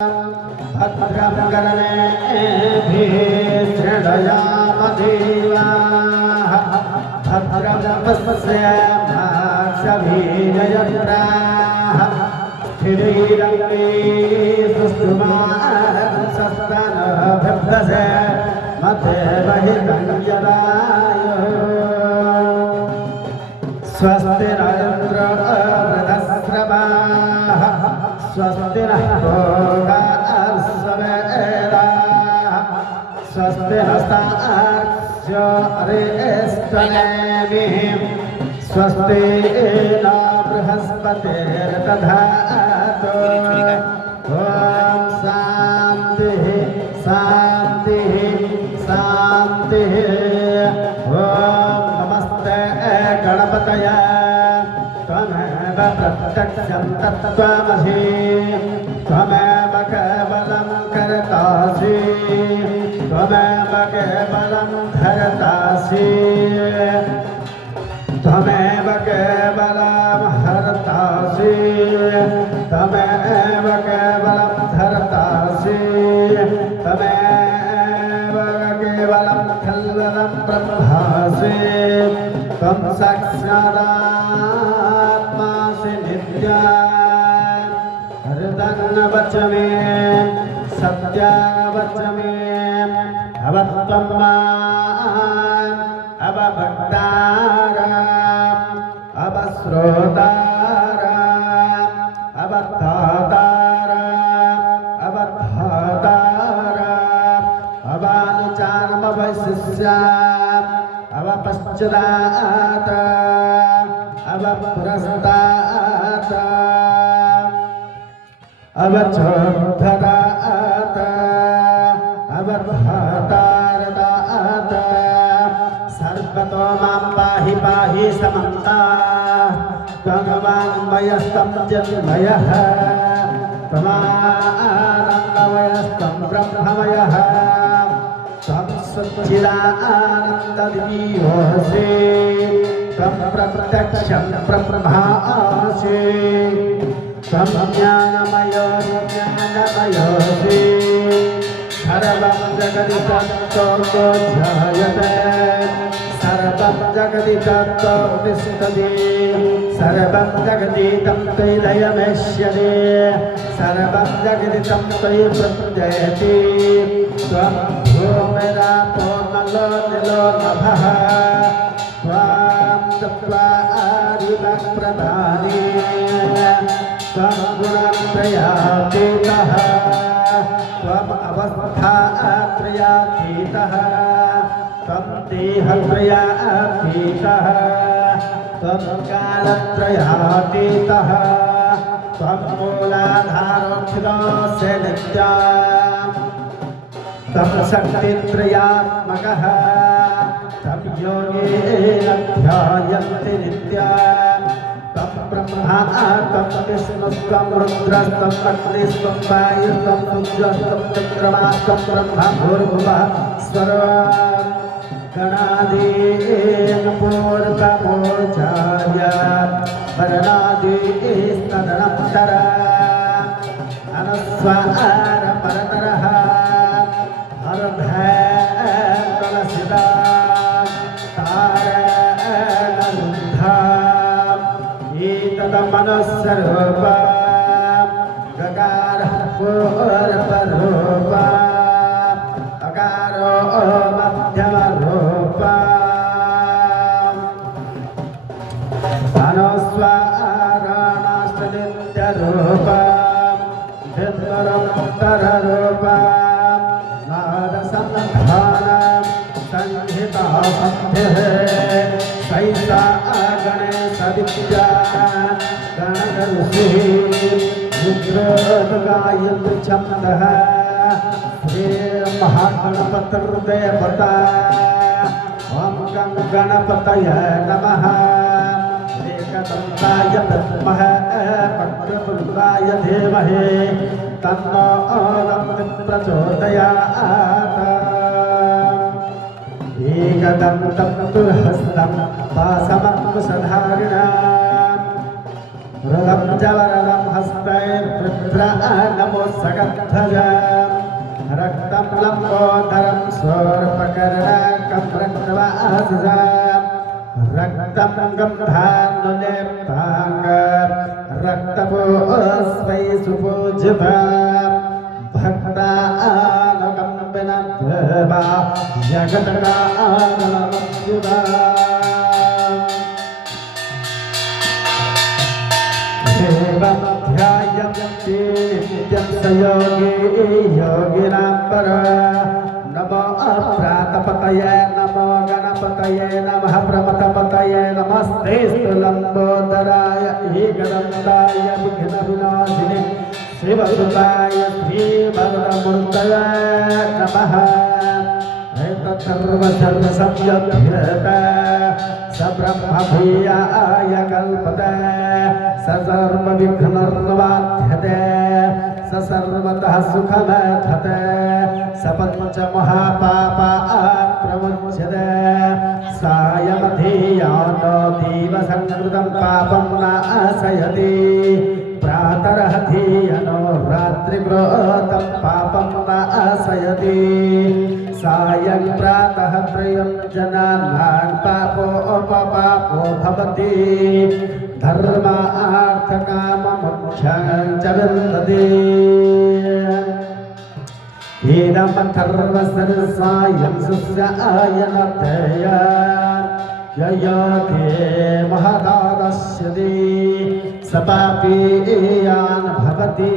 भद्रं कर्णेभिः शृणुयामदेवाः भद्रं पश्येमाक्षभिर्यजत्राः स्थिरैरङ्गैस्तुष्टुमांसस्तनभिर्दशे मध्येवहितं जरायुः स्वस्ति न इन्द्रो वृधस्रवाः स्वस्ति नः भोगार्सवेदाः स्वस्ति नस्तार्क्ष्यो अरिष्टनेमिः स्वस्ति न बृहस्पतिर्दधातु ॐ शान्तिः शान्तिः शान्तिः ॐ नमस्ते गणपतये त्वमेव प्रत्यक्षं तत्त्वमसि त्वमेव केवलं कर्तासि त्वमेव केवलं धर्तासि त्वमेव केवलं हर्तासि त्वमेव केवलं धर्तासि त्वमेव केवलं खल्वलं ब्रह्मासि त्वं साक्षादात्मासि नित्यान् हृदन्नवचमे सत्यावचमे अवत्वं माम् अवभक्ताराम् अवश्रोताराम् अवधाताराम् अवधाताराम् अवानुचारमवशिष्याम् अवपश्चात् अवपुरस्तात् अवचोद्धरात् अवधातारदात् सर्वतो मां पाहि पाहि समन्तात् त्वमवाङ्मयस्तं जन्मयः त्वमानन्दमयस्तं ब्रह्ममयः त्वं सच्चिदानन्ददीयोऽसि त्वं प्रत्यक्षं ब्रह्मासि त्वं ज्ञानमयो ज्ञानमयोऽसि सर्वं जगति तत्त्वतो ध्यायते सर्वं जगति तत्त्वो तिष्ठति सर्वं जगति तं त्वयिदयमेष्यति सर्वं जगति तं त्वयि प्रत्ययति त्वं भूमिरापो नलो निलो नभः त्वां दत्त्वा आदिवक्प्रदाने त्वं गुणत्रयातीतः त्वम् अवस्थात्रयातीतः त्वं देहत्रयातीतः त्वं कालत्रयातीतः त्वं मूलाधारोऽखिलोऽस्य नित्यम् त्वं शक्तित्रयात्मकः त्वं योगेन ध्यायन्ति नित्यम् त्वं ब्रह्मा त्वं विष्णुस्त्वं रुद्रस्त्वं अग्निस्त्वं वायुस्त्वं सूर्यस्त्वं चन्द्रमा त्वं ब्रह्मा भूर्भुवः स्वरः गणादीन् पूर्वमोचार्य वर्णादीस्तदनन्तरः अनुस्वारपरतरः अर्धकलशिता तारकरुन्धा एतदमनस्वरूपा गकारः पूर्वरूपा अकारो मध्यमरूपा अनुस्वाराणाष्टनित्यरूपा भिन्नरन्तररूपा नादसन्धानं संहिता सन्धिः सैषा गणेशविद्या गणगर्षिः रुद्रोद्गायन्तु छन्दः महागणपतिर्देवता ॐ गं गणपतये नमः एकदन्ताय विद्महे वक्रतुण्डाय धीमहि तन्नो प्रचोदयात् एकदन्तं तुर्हस्तं वासमङ्कुशधारिणा रुदं जवरदं हस्तैर्वृद्रा नमो सकद्धजाम् रक्तं लम्बोदरं सोर्पकर्णकं रक्तवासजाम् रक्तं गन्धानुलेप्ताङ्ग रक्तपोस्मै सुपूजिताम् भक्तानुकम्पिनद्भवा एवं ध्यायन्ति नित्यं स योगी योगिनां परा नमो प्रातपतये नमो गणपतये नमः प्रमथपतये नमस्तेऽस्तु लम्बोदराय एकदन्ताय विघ्नविनाशिने शिवसुताय श्रीवरदमूर्तये नमः एतत्सर्वसर्वसंयभ्यत स ब्रह्मभूयाय कल्पते स सर्वविघ्नर्नवाध्यते स सर्वतः सुखमथते स पञ्चमहापापात् प्रमुच्यते सायमधीयानो दीवसंकृतं पापं नाशयति प्रातरहधीयनो रात्रिग्रोतं पापं नाशयति सायं प्रातः त्रयं जनानां पापोपपापो भवति धर्मार्थकाममोक्षं च विन्दति इदमथर्वसर्वसायं सुस्यायनतेय ययोगे महदादस्यति स पापीयान् भवति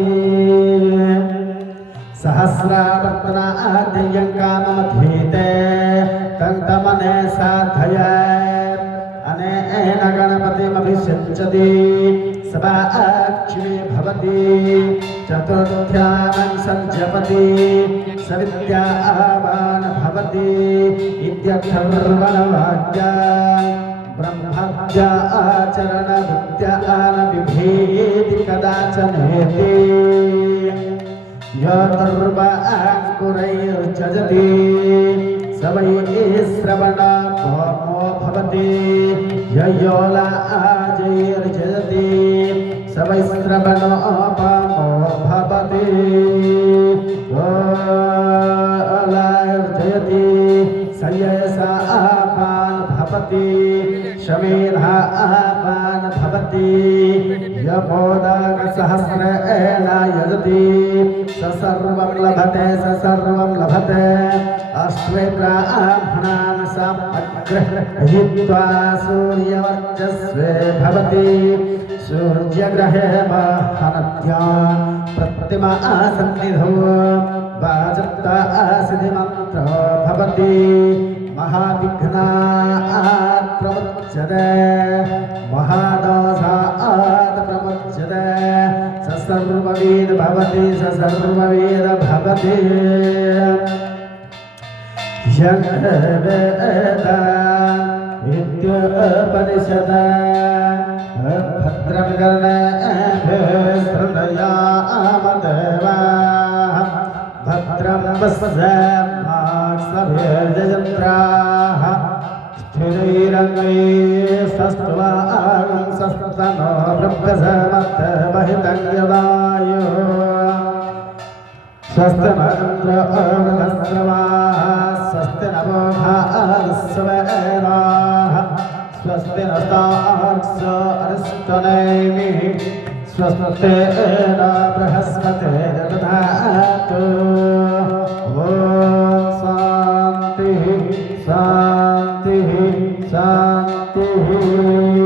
सहस्रावर्तनाद्यं काममधीते तन्तमने साधयेत् अनेन गणपतिमभिषिञ्चति सवाक्ष्मी भवति चतुर्थ्यानं सञ्जपति सविद्यावान् भवति इत्यर्थर्वणवाक्या ब्रह्मज्ञाचरणविद्यान् बिभेति कदाचनेति यतर्वाङ्कुरैर्जजति स वै श्रवणो भवति ययोलाजैर्जजति स वै श्रवणोपमो भवति योलार्जयति स यशापान् भवति शमेधापान् भवति यमोदकसहस्रेण यजति स सर्वं लभते स सर्वं लभते अश्वे ब्राह्मणान् समग्रहीत्वा सूर्यवर्चस्वे भवति सूर्यग्रहे महनद्यां प्रतिमा सन्निधौ वाजन्ता सिद्धिमन्त्रो भवति महाविघ्नात् प्रमुच्यते महादोषात् प्रमुच्यते स सर्ववेद भवति स सर्ववेद भवति यं वेद इत्युपनिषद भद्रं कर्णेभिः भद्रं पश्येमाक्षभिर्यजन्त्राः स्थिरैरङ्गैस्तस्त्वांसस्तनो ब्रह्मसमर्थमहितं यदायो स्वस्तिमन्द्रोऽवृतस्रवाः स्वस्ति नमो भारस्वेदाः स्वस्ति नस्तार्क्ष्यो अरिष्टनेमिः स्वस्ति न बृहस्पतिर्दधातु ॐ शान्तिः शान्तिः शान्तिः